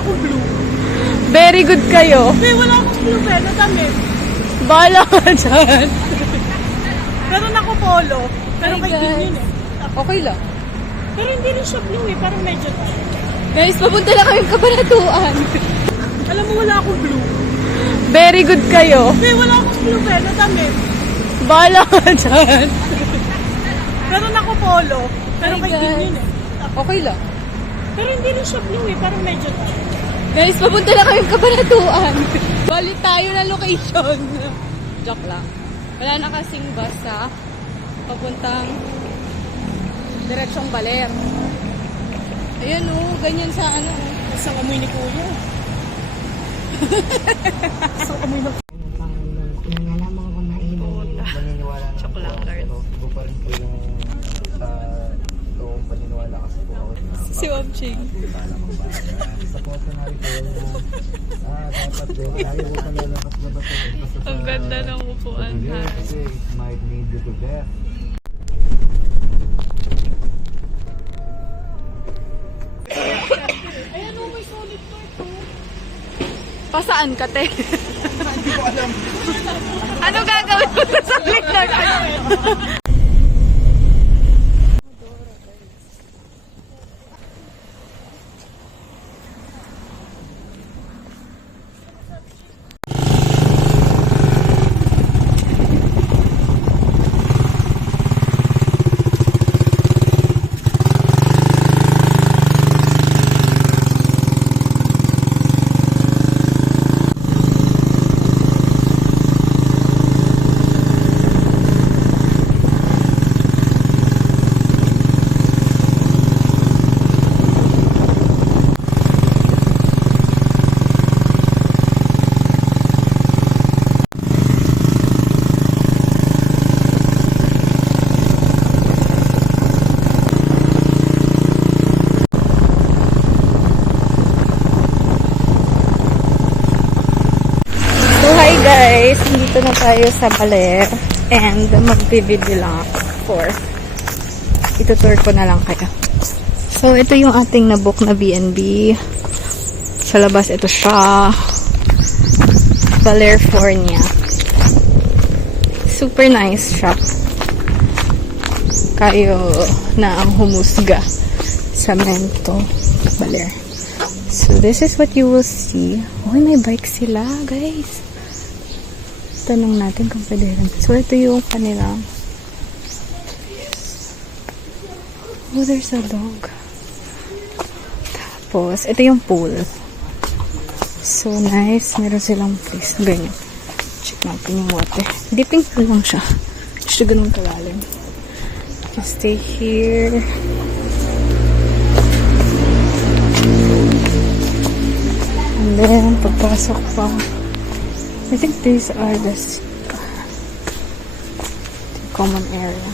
akong blue. Very good kayo. Hindi, wala akong blue pero damit. Bahala ka dyan. Meron ako polo. Pero Hi, kay Kim guys. yun eh. Okay lang. Pero hindi rin siya blue eh. Parang medyo Guys, papunta na kami Kabanatuan. alam mo, wala akong blue. Very good kayo. Hindi, wala akong blue pero damit. Bahala ka dyan. Meron ako polo. Pero Hi, kay Kim guys. yun eh. Okay lang. Pero hindi rin siya blue eh. Parang medyo Guys, papunta na kami Kabanatuan. Balik tayo na location. Joke lang. Wala na kasing bus sa papuntang diretsyong Baler. Ayan o, ganyan sa ano. Isang amoy ni Kuya. Isang amoy ng Nangalaman ko na Maniniwala na Chocolate po ako, card. pero iba pa rin po yung sa toong paniniwala kasi po ako na Si Ma'am Ching. sa photo na rin po dapat din tayo huwag ka lalakas na ba Ang ganda ng upuan, ha? kasi it might lead you to death. ayan o, may solid card to. Pasaan ka, te? Hindi ko alam. Ano gagawin mo sa balik na? Guys, dito na tayo sa Baler and magbibideo lang ako for itutour ko na lang kayo. So, ito yung ating nabook na B&B. Sa labas, ito siya. Balerfornia. Super nice shop. Kayo na ang humusga sa Mento Baler. So, this is what you will see. Oh, may bike sila, guys. Tanong natin kung pwede rin. So, ito yung kanilang oh, there's a dog. Tapos, ito yung pool. So, nice. Meron silang place. Ganyan. Check natin yung water. Dipping pool lang siya. Just ganun kalalim. You stay here. And then, pagpasok pa, I think these are the common area.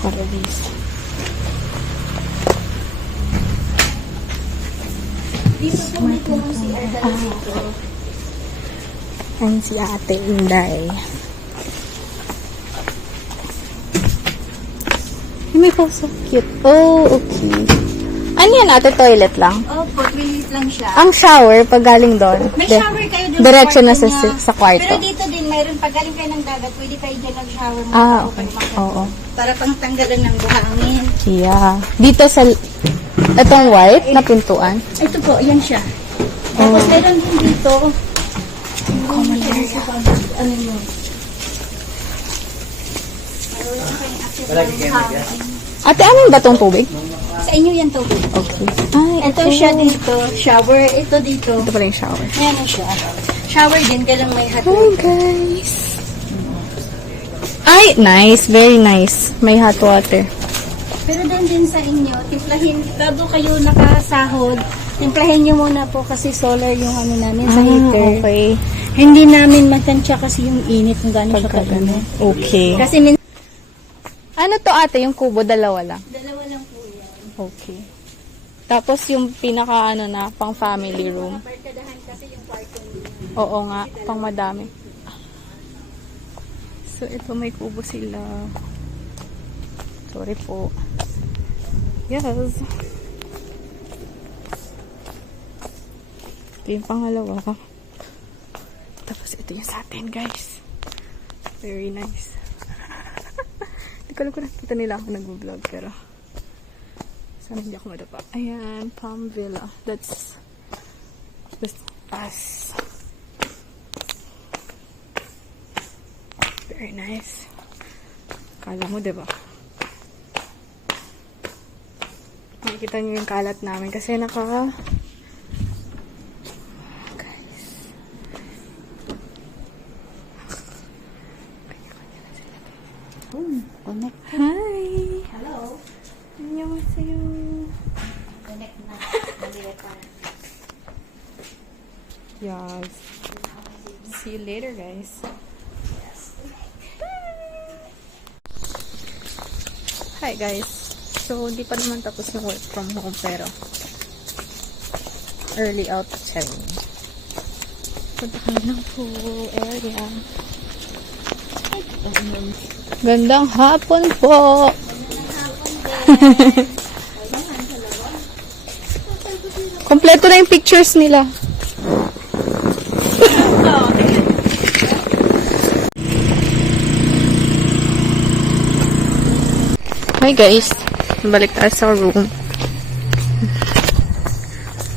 What are these? Dito po may kumang si Ardal dito. And si Ate Inday. May po so cute. Oh, okay. Ano yan, ate? Toilet lang? Opo, toilet lang siya. Ang shower, pag galing doon. May shower kayo doon Diretso na kwarto sa, niya. sa kwarto. Pero dito din, mayroon pag galing kayo ng dagat, pwede kayo dyan mag-shower mo. Ah, okay. Oo. Para pang tanggalan ng buhangin. Yeah. Dito sa, itong white na pintuan. Ito po, yan siya. Tapos meron din dito. Common area. Ano yun? Palagi kayo nagyan. Ate, ano yung batong tubig? Sa inyo yan tubig. Okay. Ay, Ito siya dito, shower. Ito dito. Ito pala yung shower. Ayan na siya. Shower din, kailang may hot Hi, water. guys. Ay, nice. Very nice. May hot water. Pero doon din sa inyo, timplahin, bago kayo nakasahod, timplahin nyo muna po kasi solar yung ano namin sa heater. Okay. Hindi namin matansya kasi yung init kung gano'n siya kainit. Okay. Kasi Ano to ate? Yung kubo, dalawa lang. dalawa lang po yan. Okay. Tapos yung pinaka ano na, pang family room. Barkadahan kasi yung kwarto niya. Oo nga, pang madami. So, ito may kubo sila. Sorry po. Yes. yung pangalawa. Tapos ito yung sa atin, guys. Very nice. Hindi ko alam kung nakita nila ako nag-vlog, pero sana hindi ako madapa. Ayan, Palm Villa. That's us. Very nice. Kala mo, diba? Makikita niyo yung kalat namin kasi guys. Connect. Hi! Hello. 안녕하세요. Connect na. Yes. See you later, guys. Hi, guys. So, hindi pa naman tapos yung work from home, pero early out siya rin. Punta kami ng pool area. Gandang hapon po! Kompleto na yung pictures nila. Hi guys, balik tayo sa room.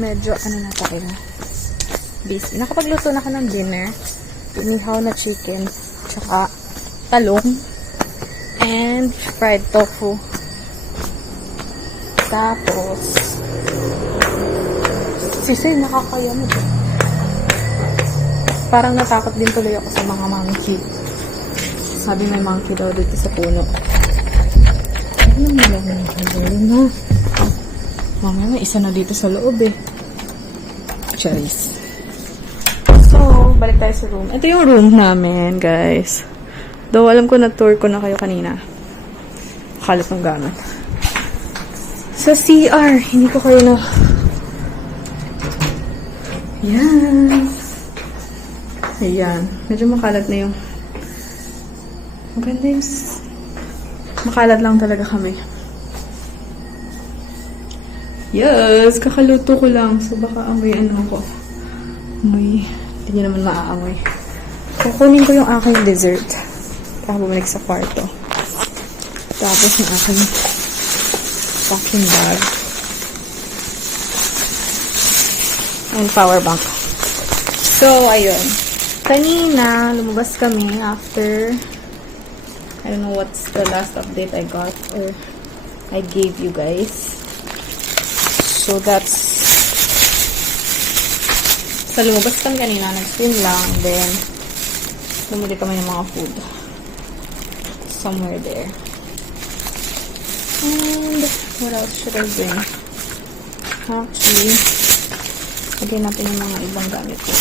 Medyo na tayo, busy. Nakapagluto na ka ng dinner. Inihaw na chicken, tsaka talong, and fried tofu. Tapos sisay, nakakaya mo. Parang natakot din tuloy ako sa mga monkey. Sabi may monkey daw dito sa puno. Ano mo lang na? Mamaya may isa na dito sa loob eh. Charis. So, balik tayo sa room. Ito yung room namin, guys. Though alam ko na tour ko na kayo kanina. Kalat ng gamit. Sa CR, hindi ko kayo na... Yan. Ayan. Medyo makalat na yung... Maganda yung... Makalat lang talaga kami. Yes! Kakaluto ko lang. So, baka amoy ko. Amoy. Hindi nyo naman maaamoy. Kukunin ko yung aking dessert. Kaya bumalik sa kwarto. Tapos yung aking packing bag. And power bank. So, ayun. Kanina, lumabas kami after... I don't know what's the last update I got or I gave you guys. So that's... Sa lumabas kami kanina, nag-swim lang. Then, bumili kami ng mga food. Somewhere there. And, what else should I bring? Actually, lagyan natin yung mga ibang gamit ko.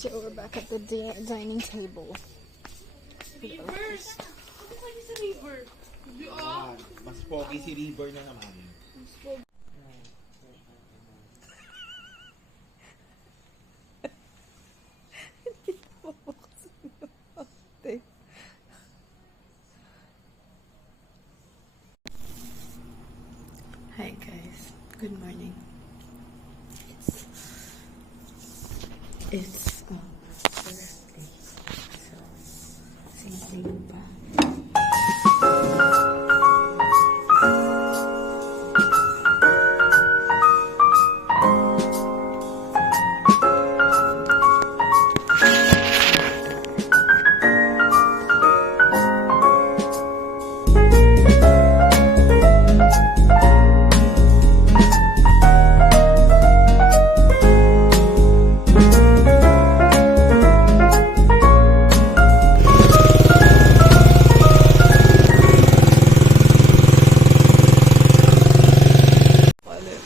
So we're back at the dining table. Mas pogi si River na naman. Hi guys, good morning. It's Thursday, so simple pa.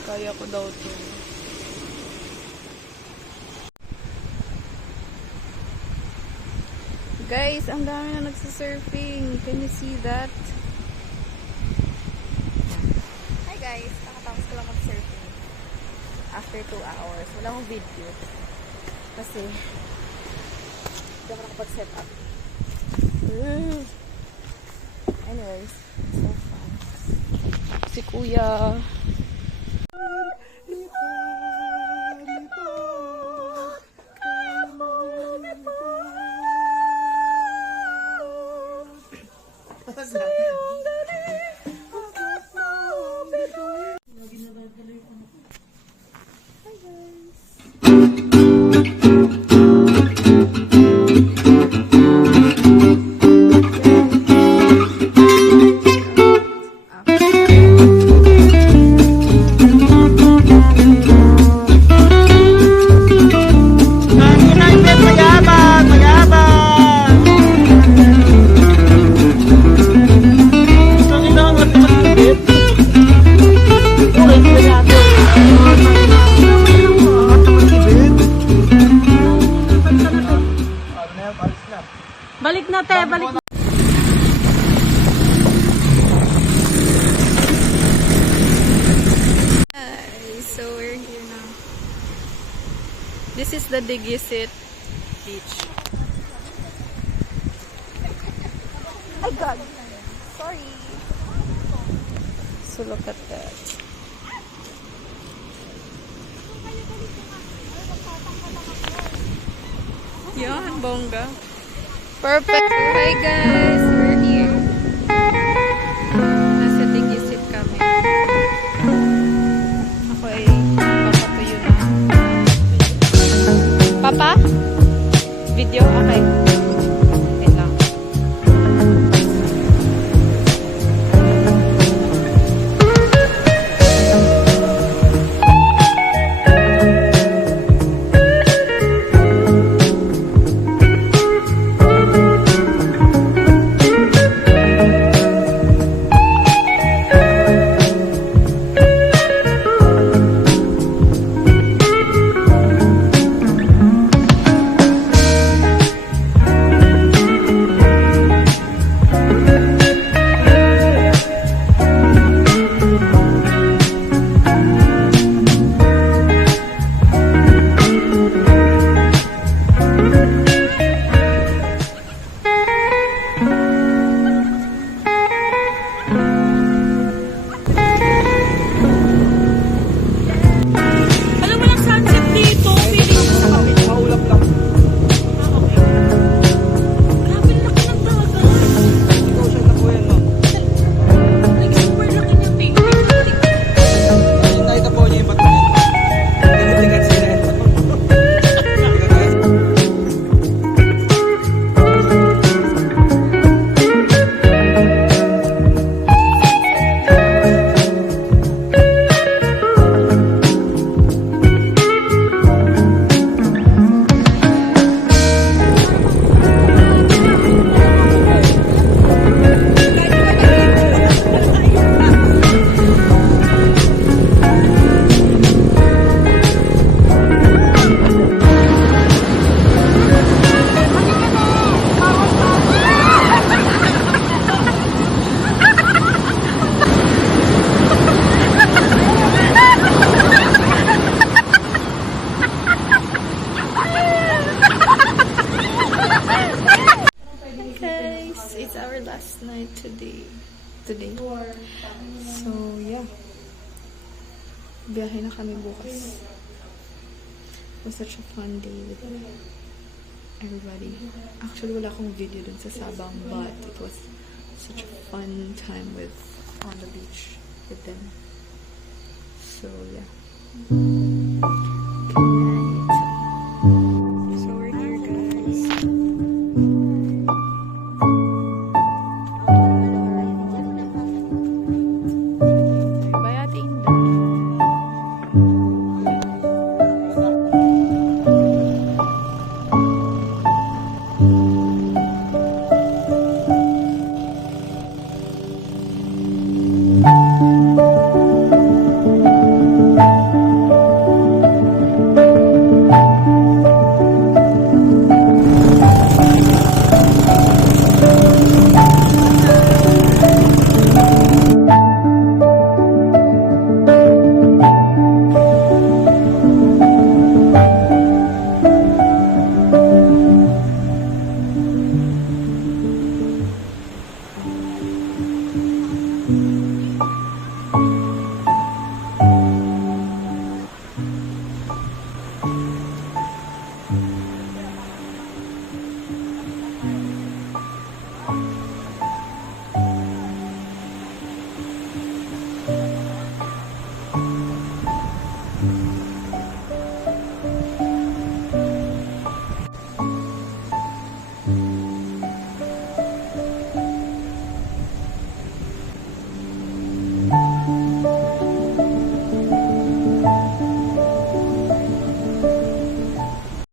Kaya ko daw to. Guys, ang dami na nagsasurfing. Can you see that? Hi guys, nakatapos ko lang mag-surfing. After 2 hours. Wala akong video. Kasi, hindi ako nakapag-set up. Anyways, so fun. Si Kuya. Balik na, te. Balik na. So we're here now. This is the Digisit beach. Oh God. Sorry. So look at that. Yan, bongga. Perfect. Hi guys, we're here. Nasa Digisit kami. Ako ay papatuyo na. Papa? Video? Okay. Wait lang. Alam mo lang sunset dito. Feeling ko sa kapit. Maulap lang. Grabe, laki ng dagat. Ikaw siya na po yan, ma'am. Like, super laki niya, te. Nakita po niya yung bato niya. Tigat sila yan. Tigat guys. Guys, it's our last night today. So, yeah. Biyahe na kami bukas. It was such a fun day with everybody. Actually, wala akong video dun sa Sabang, but it was such a fun time on the beach with them. So, yeah. Good night.